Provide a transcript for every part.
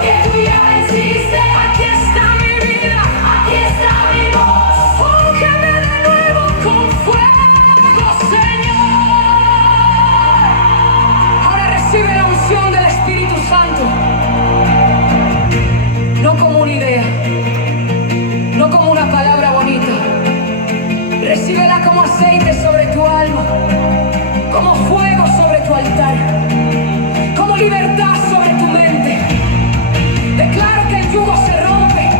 que tú ya venciste. Aquí está mi vida, aquí está mi voz. Úngeme de nuevo con fuego, Señor. Ahora recibe la unción del Espíritu Santo. No como una idea, no como una palabra bonita. Recíbela como aceite sobre tu alma, como fuego sobre tu altar, como libertad sobre tu mente. Declaro que el yugo se rompe,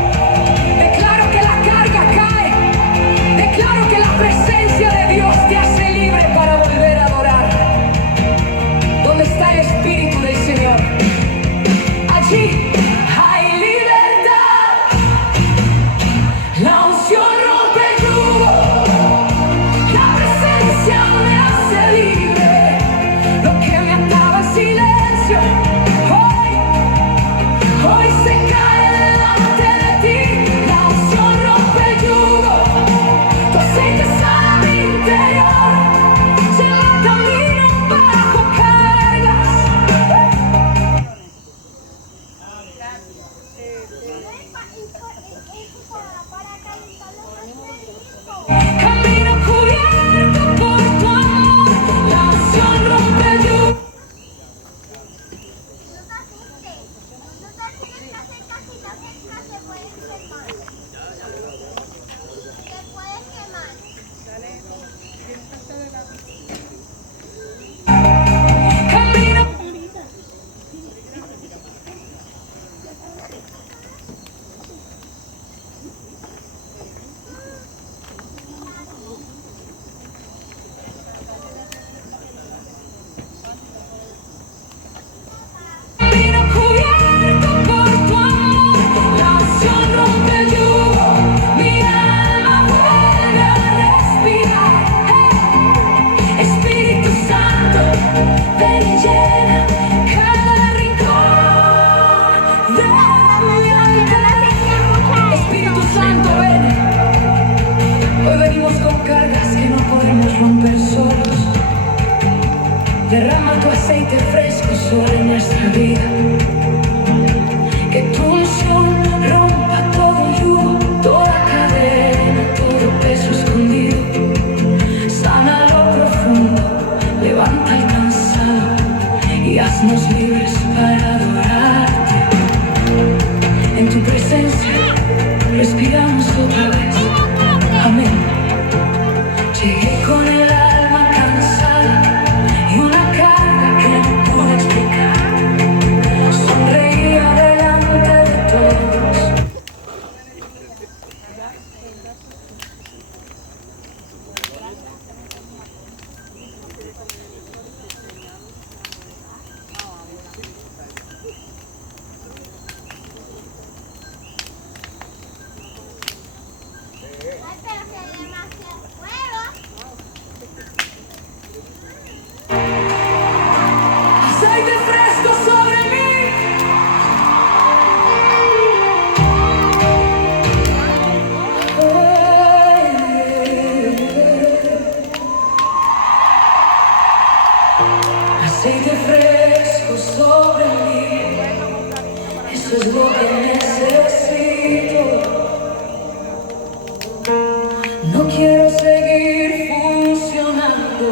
declaro que la carga cae, declaro que la presencia de Dios te hace libre para volver a adorar. ¿Dónde está el Espíritu del Señor? Allí hay libertad. La unción rompe el yugo, la presencia me hace libre. Lo que me ataba en silencio, hoy se cae delante de ti. La unción rompe el yugo, tu aceite sana mi interior, lleva camino bajo cargas. Camino cubierto por tu amor, la unción rompe el yugo. Camino. Camino cubierto por tu amor, la unción rompe el yugo, mi alma vuelve a respirar. Espíritu Santo, ven y llena cada rincón de mi alma. Espíritu Santo, ven. Hoy venimos con cargas que no podemos romper solos. Derrama tu aceite fresco sobre nuestra vida. Que tu unción rompa todo yugo, toda cadena, todo peso escondido. Sana lo profundo, levanta al cansado y haznos libres para adorarte. En tu presencia respiramos otra vez. Amén. Llegué con el alma cansada y una carga que no puedo explicar. Sonreía delante de todos. Aceite fresco sobre mí. Aceite fresco sobre mí. Eso es lo que necesito. No quiero seguir funcionando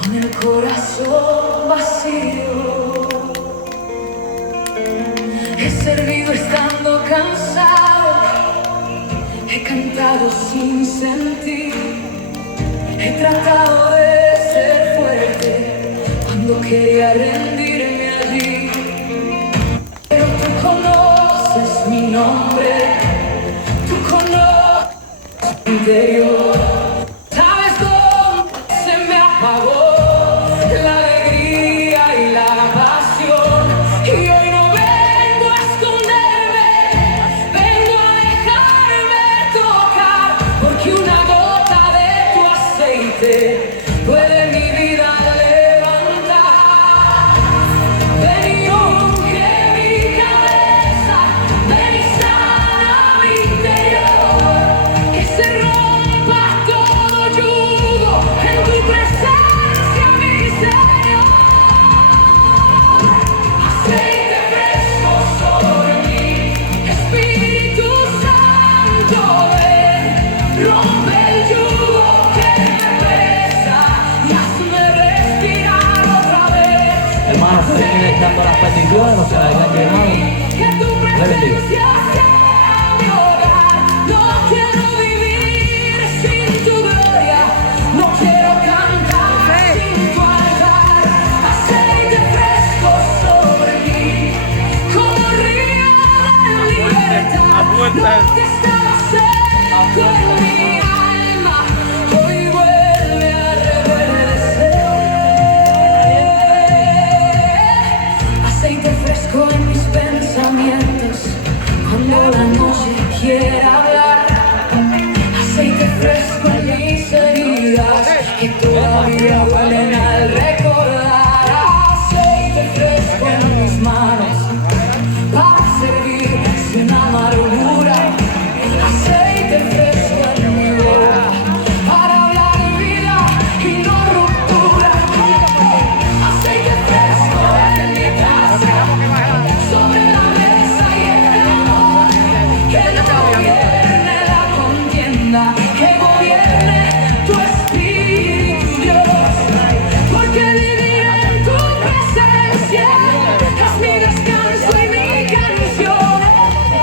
con el corazón vacío. He servido estando cansado, he cantado sin sentir, he tratado de ser fuerte cuando quería rendirme allí. Pero tú conoces mi nombre, tú conoces mi interior. Sabes dónde se me apagó la alegría y la pasión. Y hoy no vengo a esconderme, vengo a dejarme tocar. Porque una gota de tu aceite puede mi vida levantar. enviando las peticiones, no se las hayan llenado. Le bendiga. No quiero vivir sin tu gloria, no quiero cantar sin tu altar. Aceite fresco sobre mí, como río de libertad. Lo que estaba seco en mi alma, hoy vuelve a reverdecer. Aceite fresco en mis pensamientos, cuando la noche quiera hablar. Aceite fresco en mis heridas, que todavía duelen al recordar. Aceite fresco en mis manos, para servir sin amargura. Aceite fresco en mi boca, para hablar vida y no ruptura. Aceite fresco en mi casa, sobre la mesa y en el amor. Que no gobierne la contienda, que gobierne tu espíritu, Dios. Porque vivir en tu presencia es mi descanso y mi canción.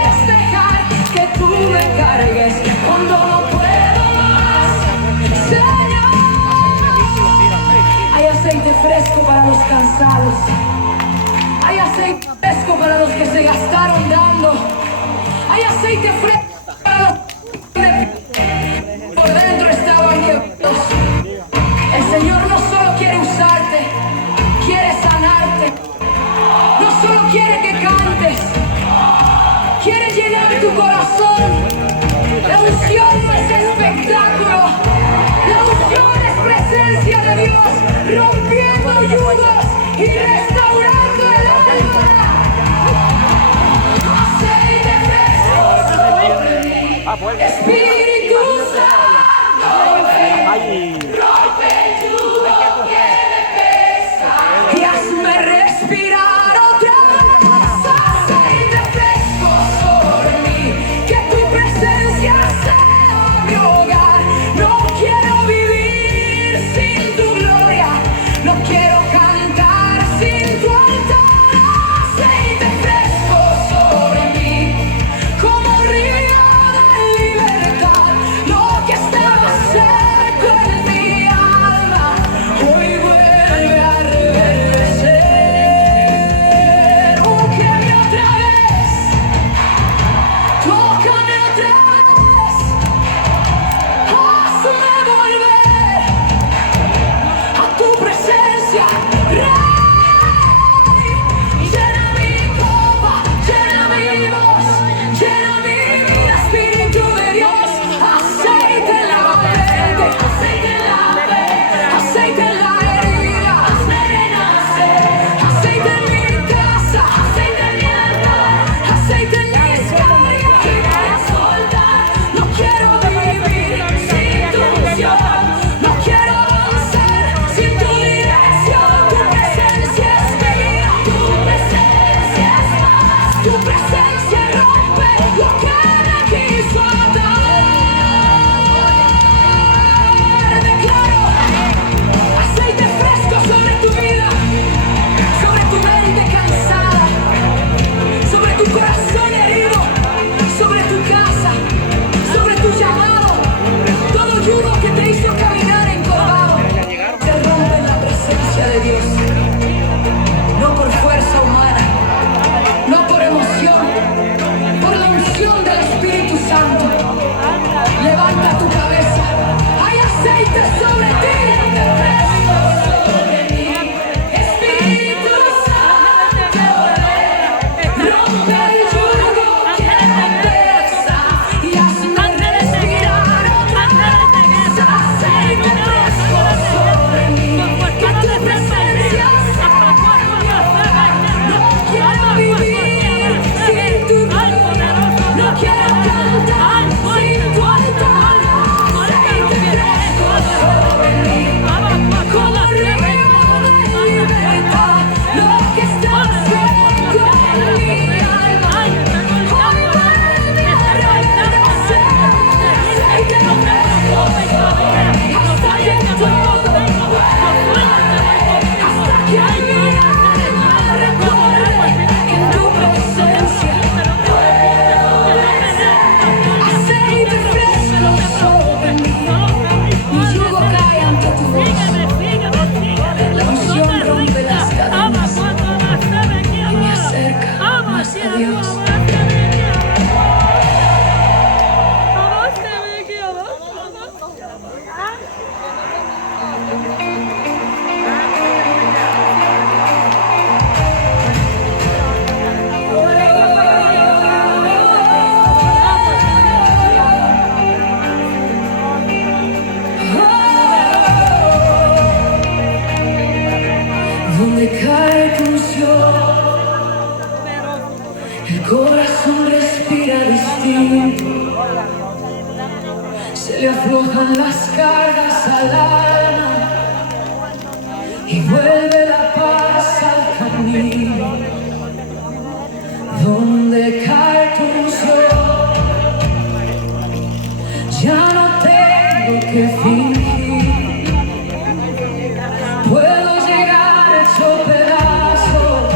Es dejar que tú me cargues cuando no puedo más, Señor. Hay aceite fresco para los cansados. Hay aceite fresco para los que se gastaron dando. Hay aceite fresco para los que por dentro estaban quebrados. El Señor no solo quiere usarte, quiere sanarte. No solo quiere que cantes, quiere llenar tu corazón. La unción no es espectáculo, la unción es presencia de Dios, rompiendo yugos y restaurando el alma. Aceite fresco sobre mí, Espíritu Santo, ven, rompe el yugo que me pesa y hazme respirar otra vez. Aceite fresco sobre mí, que tu presencia sea mi hogar. No quiero vivir sin tu gloria, no quiero cantar sin tu amor. El corazón respira distinto, se le aflojan las cargas al alma y vuelve la paz al camino. Donde cae tu unción, ya no tengo que fingir, puedo llegar hecho pedazos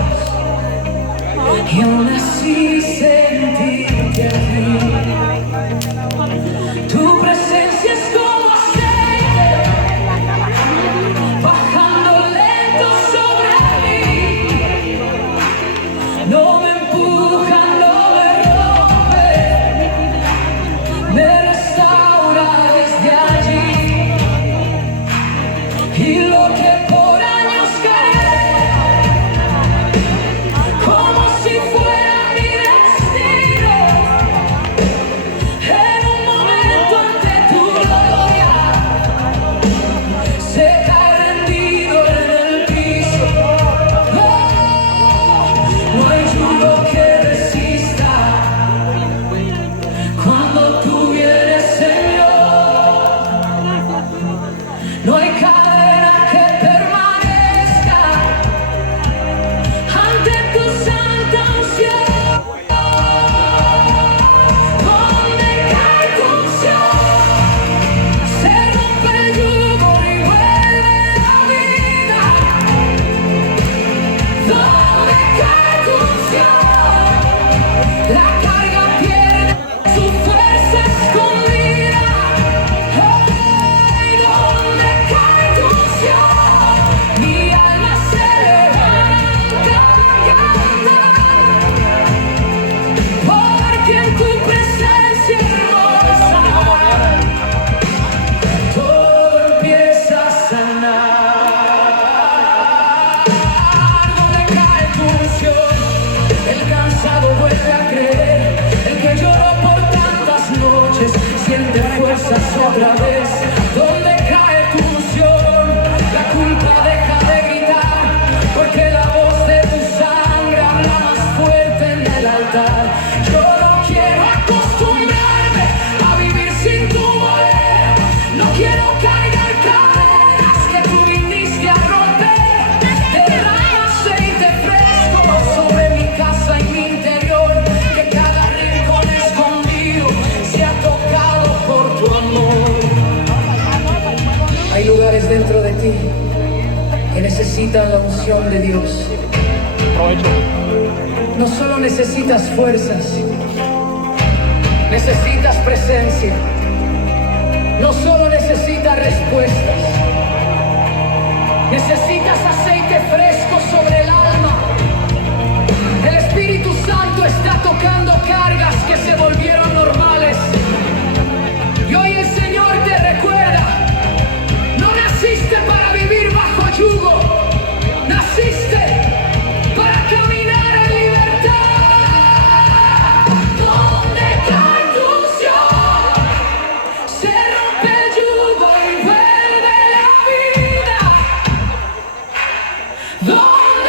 y aún así sentirte aquí. Tu presencia es como aceite bajando lento sobre mí. No me empuja, no me rompe, me restaura desde allí. Y lo que por años cargué, como si fuera mi destino, en un momento ante tu gloria, se cae rendido en el piso. No hay yugo que resista cuando tú vienes, Señor. No hay cadena que permanezca ante tu santa unción. Donde cae tu unción, se rompe el yugo y vuelve la vida. Donde cae tu unción, la carga pierde su fuerza escondida. Ay, donde cae tu unción, mi alma se levanta a cantar, porque en tu presencia hermosa todo empieza a sanar. Donde cae tu unción, el cansado vuelve a creer, el que lloró por tantas noches siente fuerzas otra vez. Donde cae tu unción, la culpa deja de gritar, porque la voz de tu sangre habla más fuerte en el altar. Yo no quiero acostumbrarme a vivir sin tu poder, no quiero cargar cadenas que tú viniste a romper. Derrama aceite fresco sobre mi casa y mi interior, que cada rincón escondido sea tocado por tu amor. Hay lugares dentro de ti que necesitan la unción de Dios. No solo necesitas fuerzas, necesitas presencia. No solo necesitas respuestas, necesitas aceite fresco sobre el alma. El Espíritu Santo está tocando cargas que se volvieron normales. Y hoy el Señor te recuerda, no naciste para vivir bajo yugo, naciste para caminar en libertad. Donde cae tu unción, se rompe el yugo y vuelve la vida. Donde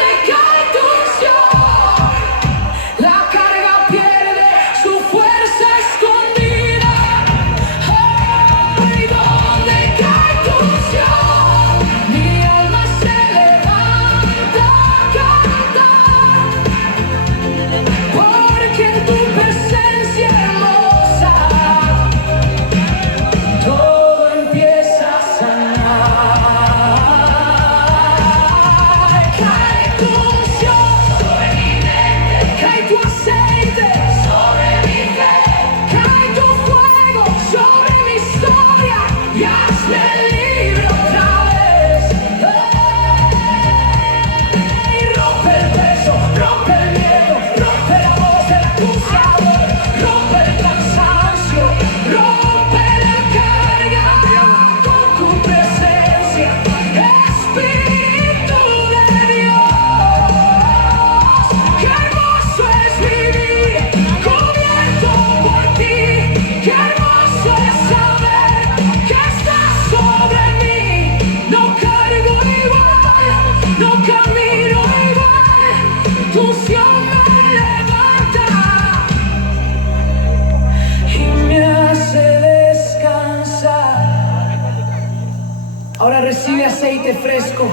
aceite fresco,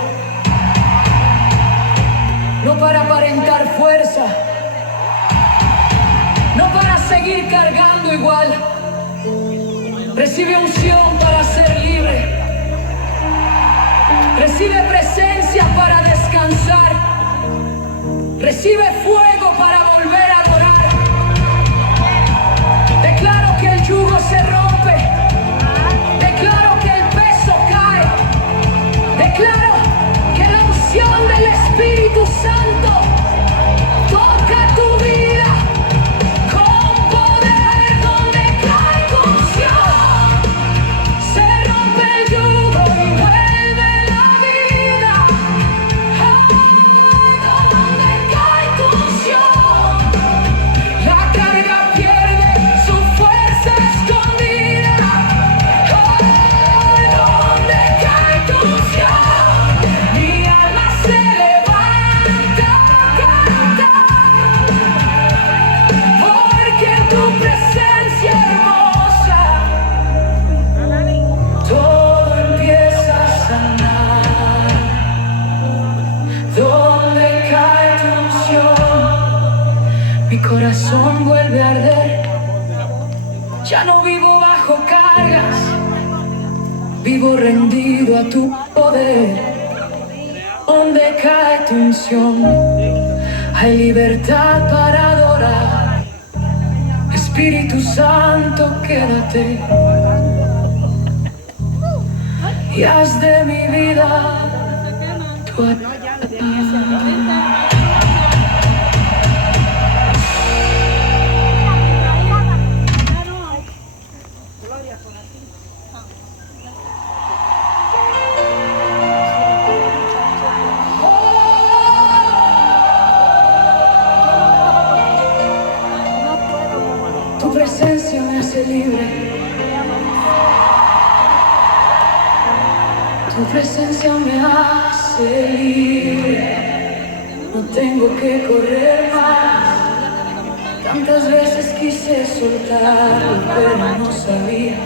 no para aparentar fuerza, no para seguir cargando igual. Recibe unción para ser libre, recibe presencia para descansar, recibe fuego para volver a adorar. Declaro que el yugo se rompe, declaro que el peso cae, declaro que la unción del Espíritu Santo toca tu vida con poder. Donde cae tu unción, se rompe el yugo y vuelve la vida. Donde cae tu unción, la carga pierde su fuerza escondida. Donde cae tu unción, mi alma se levanta a cantar, porque en tu presencia hermosa todo empieza a sanar. Donde cae tu unción, mi corazón vuelve a arder. Ya no vivo bajo cargas, vivo rendido a tu poder. Donde cae tu unción, hay libertad para adorar. Espíritu Santo, quédate y haz de mi vida tu Tu presencia me hace libre, tu presencia me hace libre. No tengo que correr más. Tantas veces quise soltarlo, pero no sabía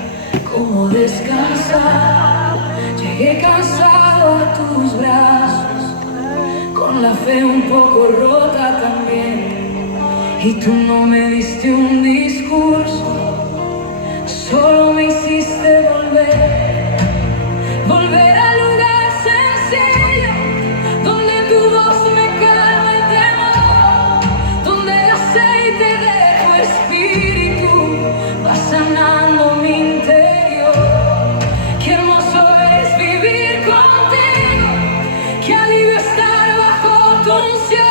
cómo descansar. Llegué cansado a tus brazos, con la fe un poco rota también. Y tú no me diste un discurso, solo me hiciste volver al lugar sencillo, donde tu voz me calma el temor, donde el aceite de tu espíritu va sanando mi interior. Qué hermoso es vivir contigo, qué alivio estar bajo tu unción.